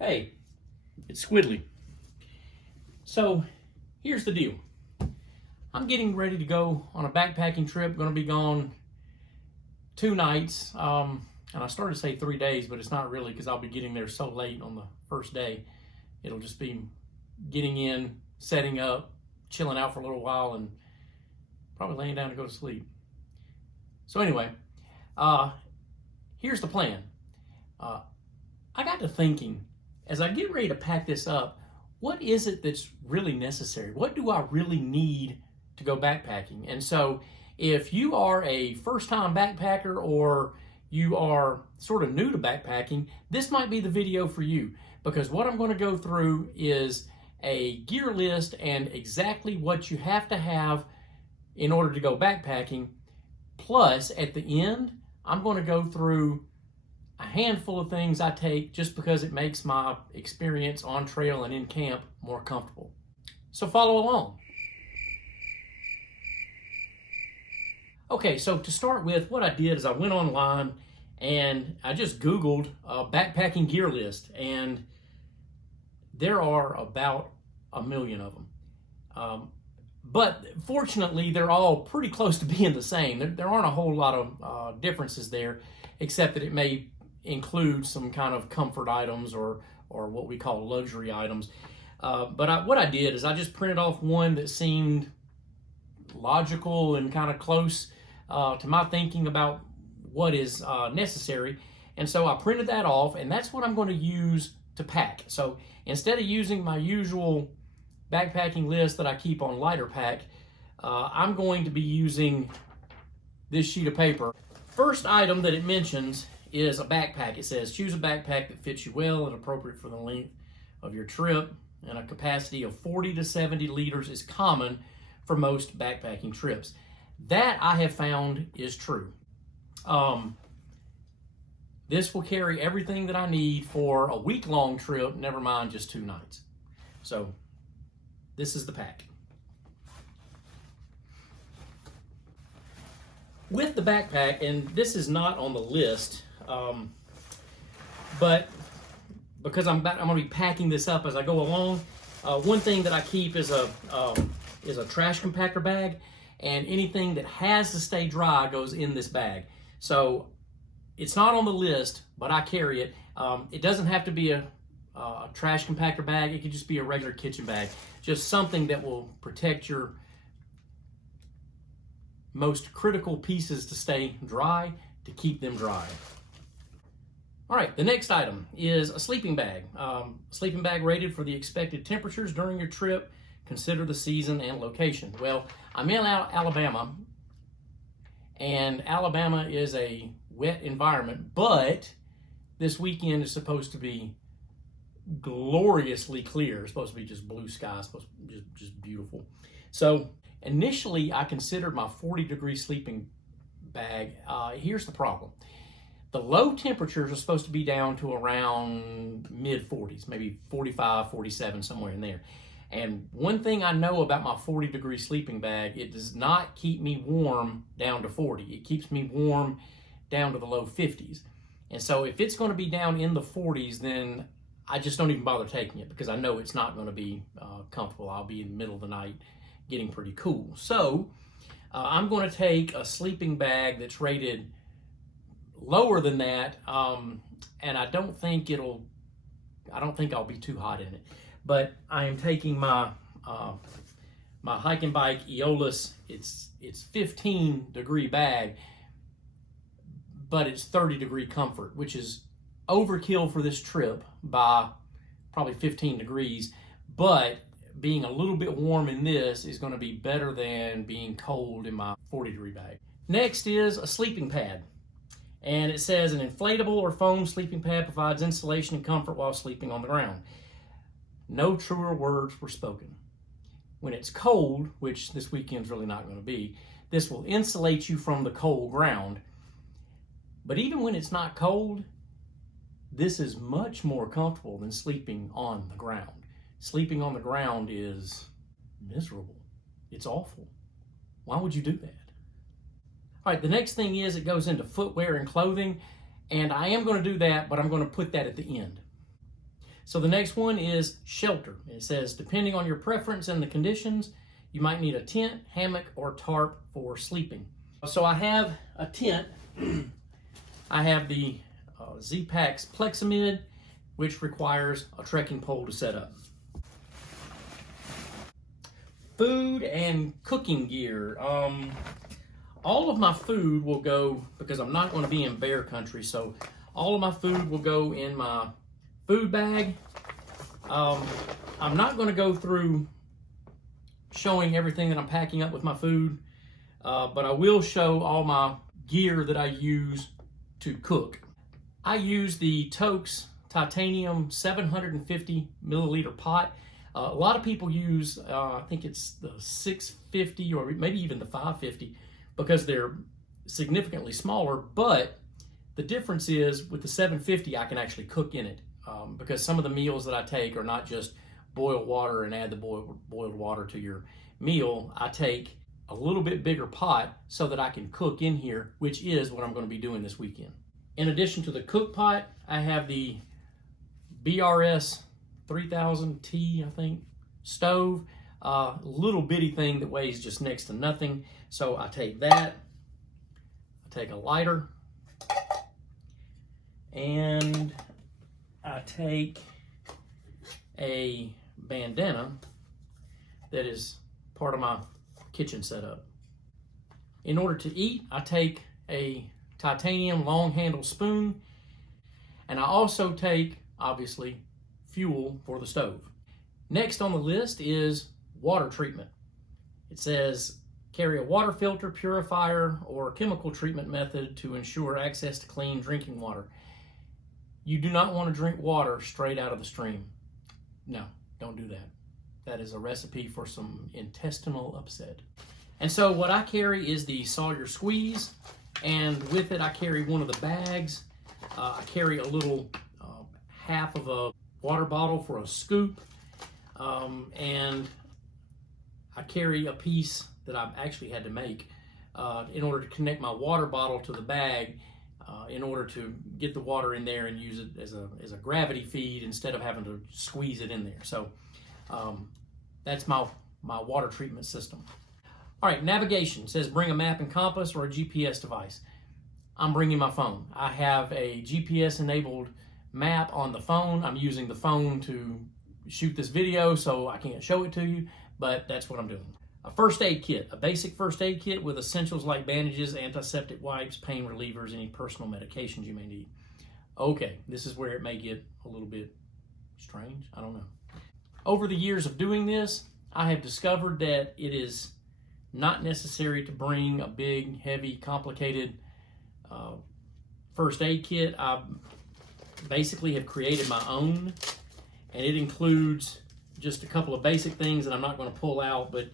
Hey, it's Squidly. So here's the deal. I'm getting ready to go on a backpacking trip. Going to be gone 2 nights. And I started to say 3 days, but it's not really because I'll be getting there so late on the first day. It'll just be getting in, setting up, chilling out for a little while, and probably laying down to go to sleep. So anyway, here's the plan. I got to thinking, as I get ready to pack this up, what is it that's really necessary? What do I really need to go backpacking? And so if you are a first-time backpacker or you are sort of new to backpacking, this might be the video for you, because what I'm going to go through is a gear list and exactly what you have to have in order to go backpacking. Plus, at the end, I'm going to go through a handful of things I take just because it makes my experience on trail and in camp more comfortable. So follow along. Okay, so to start with, what I did is I went online and I just Googled a backpacking gear list, and there are about 1 million of them. But fortunately, they're all pretty close to being the same. There aren't a whole lot of differences there, except that it may include some kind of comfort items or what we call luxury items. What I did is I just printed off one that seemed logical and kind of close to my thinking about what is necessary. And so I printed that off, and that's what I'm going to use to pack. So instead of using my usual backpacking list that I keep on Lighter Pack, I'm going to be using this sheet of paper. First item that it mentions is a backpack. It says, choose a backpack that fits you well and appropriate for the length of your trip, and a capacity of 40 to 70 liters is common for most backpacking trips. That I have found is true. This will carry everything that I need for a week-long trip, never mind just 2 nights. So this is the pack. With the backpack, and this is not on the list, but because I'm going to be packing this up as I go along, one thing that I keep is a trash compactor bag, and anything that has to stay dry goes in this bag. So it's not on the list, but I carry it. It doesn't have to be a trash compactor bag. It could just be a regular kitchen bag. Just something that will protect your most critical pieces to stay dry, to keep them dry. All right, the next item is a sleeping bag. Sleeping bag rated for the expected temperatures during your trip. Consider the season and location. Well, I'm in Alabama, and Alabama is a wet environment, but this weekend is supposed to be gloriously clear. It's supposed to be just blue sky, supposed to be just beautiful. So initially, I considered my 40-degree sleeping bag. Here's the problem. The low temperatures are supposed to be down to around mid-40s, maybe 45, 47, somewhere in there. And one thing I know about my 40-degree sleeping bag, it does not keep me warm down to 40. It keeps me warm down to the low 50s. And so if it's going to be down in the 40s, then I just don't even bother taking it, because I know it's not going to be comfortable. I'll be in the middle of the night getting pretty cool. So I'm going to take a sleeping bag that's rated lower than that, and I don't think I'll be too hot in it. But I am taking my my hike and bike Eolus. It's 15-degree bag, but it's 30-degree comfort, which is overkill for this trip by probably 15 degrees. But being a little bit warm in this is going to be better than being cold in my 40-degree bag. Next is a sleeping pad. And it says an inflatable or foam sleeping pad provides insulation and comfort while sleeping on the ground. No truer words were spoken. When it's cold, which this weekend's really not going to be, this will insulate you from the cold ground. But even when it's not cold, this is much more comfortable than sleeping on the ground. Sleeping on the ground is miserable. It's awful. Why would you do that? All right, the next thing is it goes into footwear and clothing, and I am going to do that, but I'm going to put that at the end. So the next one is shelter. It says, depending on your preference and the conditions, you might need a tent, hammock, or tarp for sleeping. So I have a tent. I have the Z-Packs Plexamid, which requires a trekking pole to set up. Food and cooking gear. All of my food will go, because I'm not going to be in bear country, so all of my food will go in my food bag. I'm not going to go through showing everything that I'm packing up with my food, but I will show all my gear that I use to cook. I use the Tokes titanium 750 milliliter pot. A lot of people use, I think it's the 650 or maybe even the 550 because they're significantly smaller, but the difference is with the 750 I can actually cook in it because some of the meals that I take are not just boil water and add the boiled water to your meal. I take a little bit bigger pot so that I can cook in here, which is what I'm going to be doing this weekend. In addition to the cook pot, I have the BRS 3000T, I think, stove. Little bitty thing that weighs just next to nothing. So I take that, I take a lighter, and I take a bandana that is part of my kitchen setup. In order to eat, I take a titanium long handle spoon, and I also take, obviously, fuel for the stove. Next on the list is water treatment. It says carry a water filter, purifier, or chemical treatment method to ensure access to clean drinking water. You do not want to drink water straight out of the stream. No, don't do that. That is a recipe for some intestinal upset. And so what I carry is the Sawyer Squeeze, and with it I carry one of the bags. I carry a little half of a water bottle for a scoop, and I carry a piece that I've actually had to make in order to connect my water bottle to the bag in order to get the water in there and use it as a gravity feed instead of having to squeeze it in there. So that's my water treatment system. All right, navigation. It says bring a map and compass or a GPS device. I'm bringing my phone. I have a GPS enabled map on the phone. I'm using the phone to shoot this video, so I can't show it to you, but that's what I'm doing. A first aid kit, a basic first aid kit with essentials like bandages, antiseptic wipes, pain relievers, any personal medications you may need. Okay, this is where it may get a little bit strange. I don't know. Over the years of doing this, I have discovered that it is not necessary to bring a big, heavy, complicated first aid kit. I basically have created my own, and it includes just a couple of basic things that I'm not going to pull out, but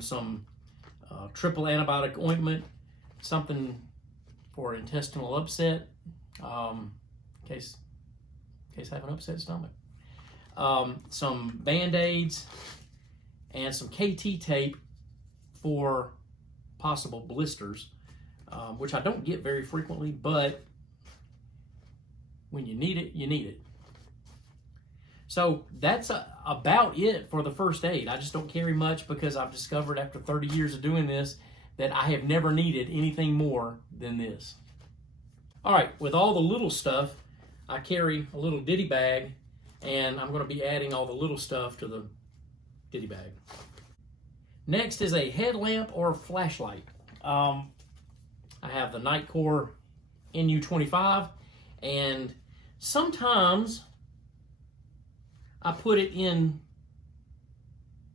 some triple antibiotic ointment, something for intestinal upset, in case I have an upset stomach, some Band-Aids, and some KT tape for possible blisters, which I don't get very frequently, but when you need it, you need it. So that's about it for the first aid. I just don't carry much because I've discovered after 30 years of doing this that I have never needed anything more than this. All right, with all the little stuff, I carry a little ditty bag, and I'm going to be adding all the little stuff to the ditty bag. Next is a headlamp or flashlight. I have the Nightcore NU25, and sometimes I put it in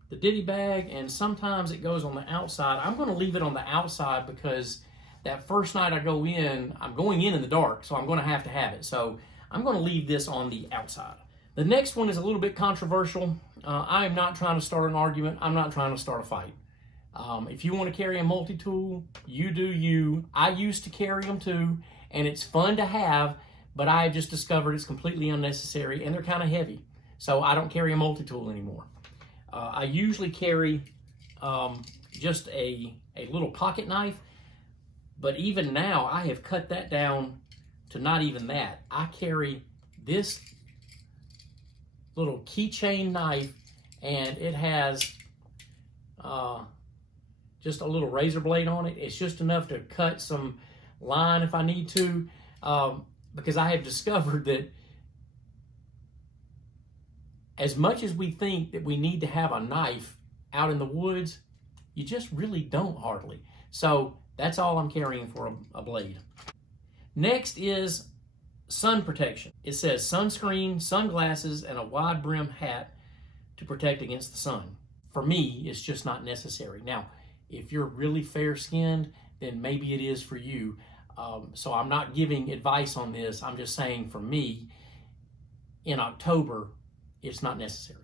the ditty bag, and sometimes it goes on the outside. I'm going to leave it on the outside because that first night I go in, I'm going in the dark, so I'm going to have it. So I'm going to leave this on the outside. The next one is a little bit controversial. I am not trying to start an argument. I'm not trying to start a fight. If you want to carry a multi-tool, you do you. I used to carry them too, and it's fun to have, but I have just discovered it's completely unnecessary, and they're kind of heavy. So I don't carry a multi-tool anymore. I usually carry just a little pocket knife, but even now I have cut that down to not even that. I carry this little keychain knife, and it has just a little razor blade on it. It's just enough to cut some line if I need to, because I have discovered that as much as we think that we need to have a knife out in the woods, you just really don't hardly. So that's all I'm carrying for a blade. Next is sun protection. It says sunscreen, sunglasses, and a wide brim hat to protect against the sun. For me, it's just not necessary. Now, if you're really fair skinned, then maybe it is for you. So I'm not giving advice on this. I'm just saying for me, in October, it's not necessary.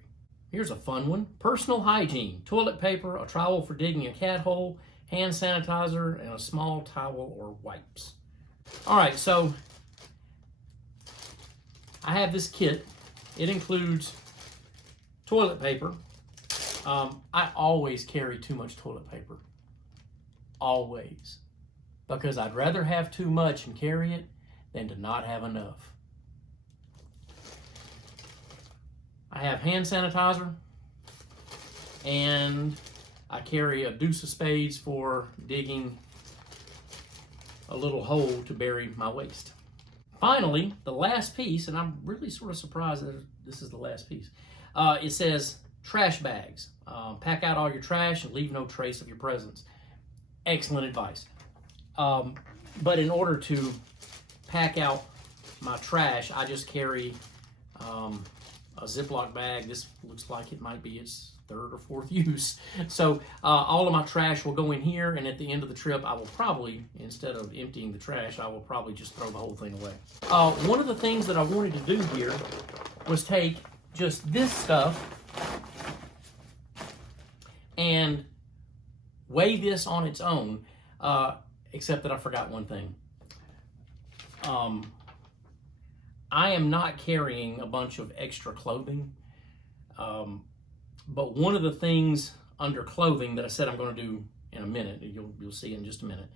Here's a fun one. Personal hygiene, toilet paper, a trowel for digging a cat hole, hand sanitizer, and a small towel or wipes. All right, so I have this kit. It includes toilet paper. I always carry too much toilet paper. Always. Because I'd rather have too much and carry it than to not have enough. I have hand sanitizer, and I carry a deuce of spades for digging a little hole to bury my waste. Finally, the last piece, and I'm really sort of surprised that this is the last piece. It says trash bags. Pack out all your trash and leave no trace of your presence. Excellent advice. But in order to pack out my trash, I just carry a Ziploc bag. This looks like it might be its third or fourth use. So all of my trash will go in here, and at the end of the trip, I will probably, instead of emptying the trash, I will probably just throw the whole thing away. One of the things that I wanted to do here was take just this stuff and weigh this on its own, except that I forgot one thing. I am not carrying a bunch of extra clothing, but one of the things under clothing that I said I'm going to do in a minute, you'll see in just a minute,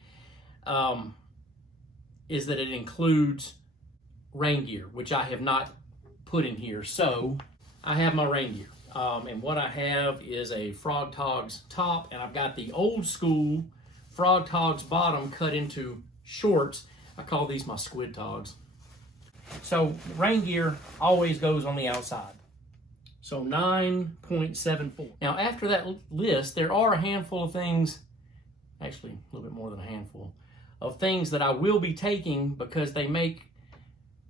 is that it includes rain gear, which I have not put in here. So I have my rain gear, and what I have is a Frog Togs top, and I've got the old school Frog Togs bottom cut into shorts. I call these my Squid Togs. So rain gear always goes on the outside. So 9.74. Now after that list, there are a handful of things, actually a little bit more than a handful, of things that I will be taking because they make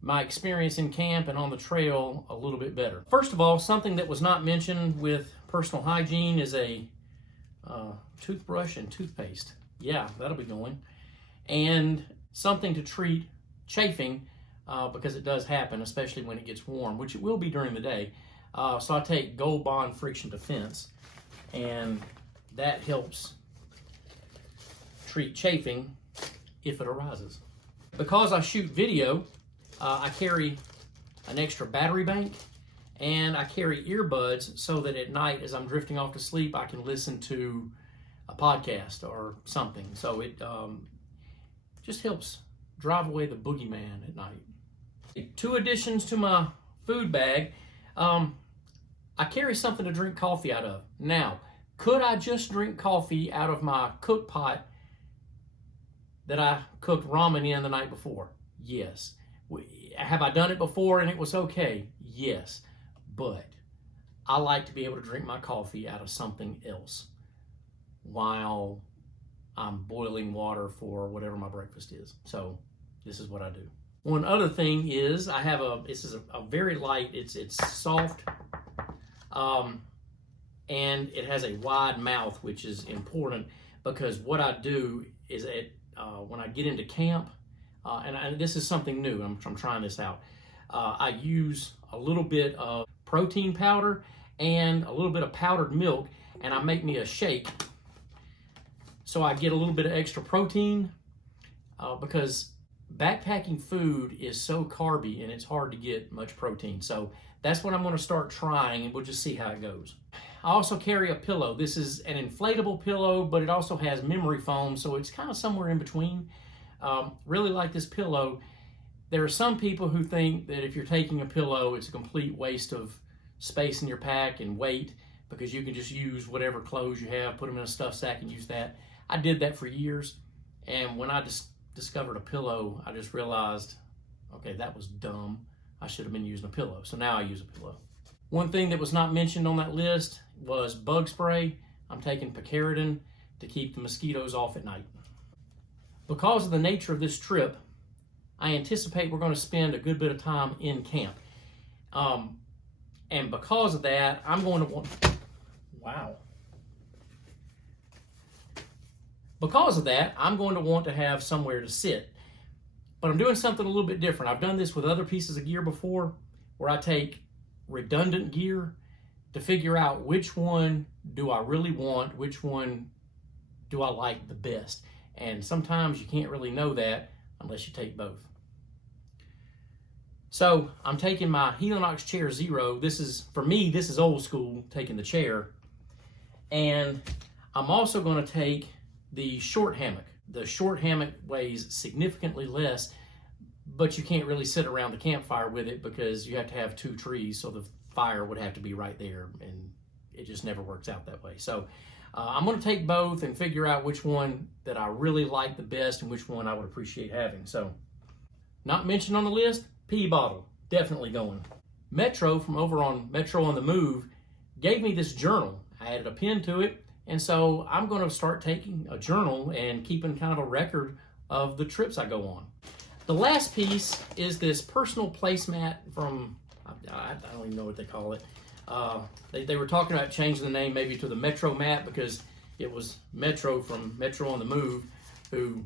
my experience in camp and on the trail a little bit better. First of all, something that was not mentioned with personal hygiene is a toothbrush and toothpaste. Yeah, that'll be going. And something to treat chafing, because it does happen, especially when it gets warm, which it will be during the day. So I take Gold Bond Friction Defense, and that helps treat chafing if it arises. Because I shoot video, I carry an extra battery bank, and I carry earbuds so that at night as I'm drifting off to sleep, I can listen to a podcast or something. So it just helps drive away the boogeyman at night. 2 additions to my food bag. I carry something to drink coffee out of. Now, could I just drink coffee out of my cook pot that I cooked ramen in the night before? Yes. Have I done it before and it was okay? Yes. But I like to be able to drink my coffee out of something else while I'm boiling water for whatever my breakfast is. So this is what I do. One other thing is I have this is a very light, it's soft, and it has a wide mouth, which is important because what I do is when I get into camp, and this is something new, I'm trying this out, I use a little bit of protein powder and a little bit of powdered milk, and I make me a shake so I get a little bit of extra protein, because backpacking food is so carby and it's hard to get much protein. So that's what I'm going to start trying, and we'll just see how it goes. I also carry a pillow. This is an inflatable pillow, but it also has memory foam, so it's kind of somewhere in between. Really like this pillow. There are some people who think that if you're taking a pillow, it's a complete waste of space in your pack and weight, because you can just use whatever clothes you have, put them in a stuff sack and use that. I did that for years, and when I discovered a pillow, I just realized, okay, that was dumb. I should have been using a pillow. So now I use a pillow. One thing that was not mentioned on that list was bug spray. I'm taking picaridin to keep the mosquitoes off at night. Because of the nature of this trip, I anticipate we're going to spend a good bit of time in camp. And because of that, I'm going to want, wow. Because of that, I'm going to want to have somewhere to sit. But I'm doing something a little bit different. I've done this with other pieces of gear before, where I take redundant gear to figure out which one do I really want, which one do I like the best. And sometimes you can't really know that unless you take both. So I'm taking my Helinox Chair Zero. This is, for me, this is old school, taking the chair. And I'm also going to take the short hammock. The short hammock weighs significantly less, but you can't really sit around the campfire with it because you have to have 2 trees, so the fire would have to be right there, and it just never works out that way. So I'm going to take both and figure out which one that I really like the best and which one I would appreciate having. So, not mentioned on the list, pee bottle, definitely going. Metro from over on Metro on the Move gave me this journal. I added a pen to it, and so I'm going to start taking a journal and keeping kind of a record of the trips I go on. The last piece is this personal placemat from, I don't even know what they call it. They were talking about changing the name maybe to the Metro Mat, because it was Metro from Metro on the Move who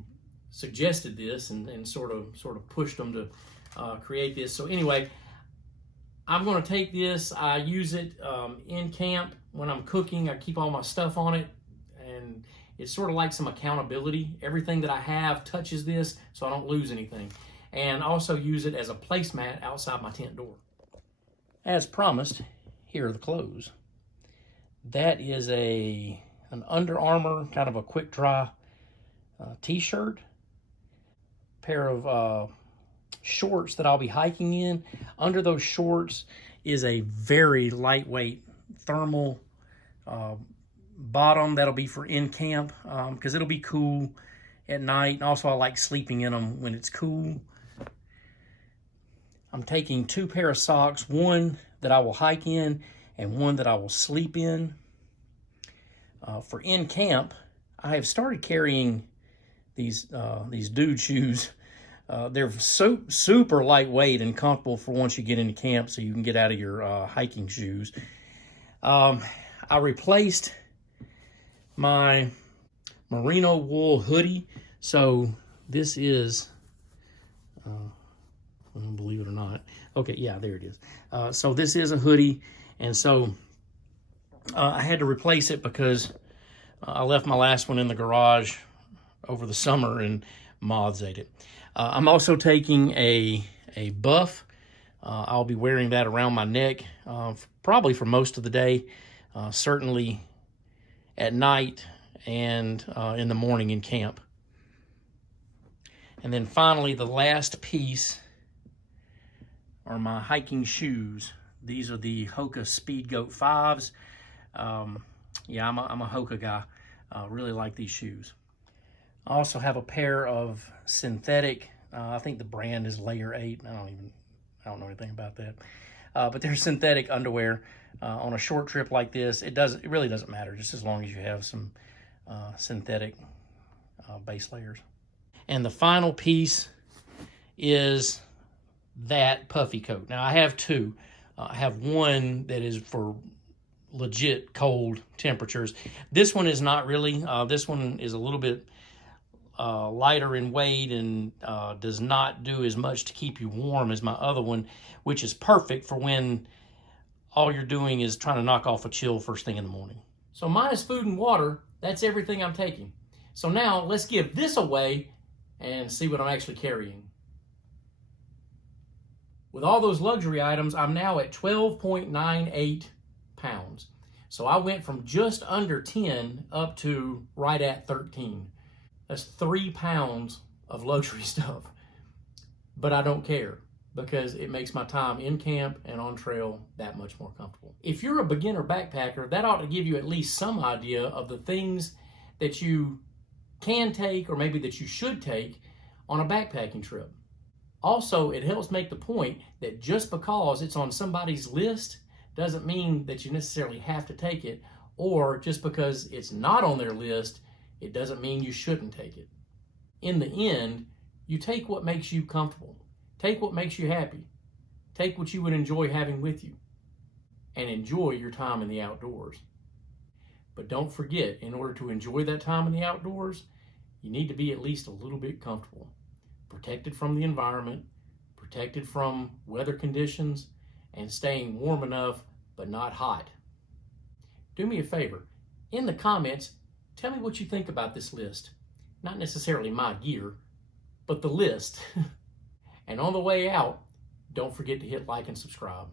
suggested this and sort of pushed them to create this. So anyway, I'm going to take this. I use it in camp when I'm cooking. I keep all my stuff on it, and it's sort of like some accountability. Everything that I have touches this, so I don't lose anything. And also use it as a placemat outside my tent door. As promised, here are the clothes. That is an Under Armour, kind of a quick dry t-shirt, pair of shorts that I'll be hiking in. Under those shorts is a very lightweight thermal bottom that'll be for in camp, because it'll be cool at night. And also I like sleeping in them when it's cool. I'm taking 2 pair of socks, one that I will hike in and one that I will sleep in. For in camp, I have started carrying these dude shoes. They're so super lightweight and comfortable for once you get into camp, so you can get out of your hiking shoes. I replaced my merino wool hoodie. So this is, believe it or not. Okay, yeah, there it is. So this is a hoodie, and so I had to replace it because I left my last one in the garage over the summer and moths ate it. I'm also taking a buff. I'll be wearing that around my neck probably for most of the day, certainly at night and in the morning in camp. And then finally, the last piece are my hiking shoes. These are the Hoka Speed Goat 5s. Yeah, I'm a Hoka guy. Really like these shoes. I also have a pair of synthetic, I think the brand is Layer 8. I don't know anything about that. But they're synthetic underwear. On a short trip like this, it really doesn't matter, just as long as you have some synthetic base layers. And the final piece is that puffy coat. Now I have 2. I have one that is for legit cold temperatures. This one is not really. This one is a little bit lighter in weight and does not do as much to keep you warm as my other one, which is perfect for when all you're doing is trying to knock off a chill first thing in the morning. So minus food and water, that's everything I'm taking. So now let's give this away and see what I'm actually carrying. With all those luxury items, I'm now at 12.98 pounds. So I went from just under 10 up to right at 13. That's 3 pounds of luxury stuff. But I don't care, because it makes my time in camp and on trail that much more comfortable. If you're a beginner backpacker, that ought to give you at least some idea of the things that you can take, or maybe that you should take on a backpacking trip. Also, it helps make the point that just because it's on somebody's list doesn't mean that you necessarily have to take it, or just because it's not on their list, it doesn't mean you shouldn't take it. In the end, you take what makes you comfortable. Take what makes you happy. Take what you would enjoy having with you, and enjoy your time in the outdoors. But don't forget, in order to enjoy that time in the outdoors, you need to be at least a little bit comfortable. Protected from the environment, protected from weather conditions, and staying warm enough but not hot. Do me a favor, in the comments, tell me what you think about this list. Not necessarily my gear, but the list. And on the way out, don't forget to hit like and subscribe.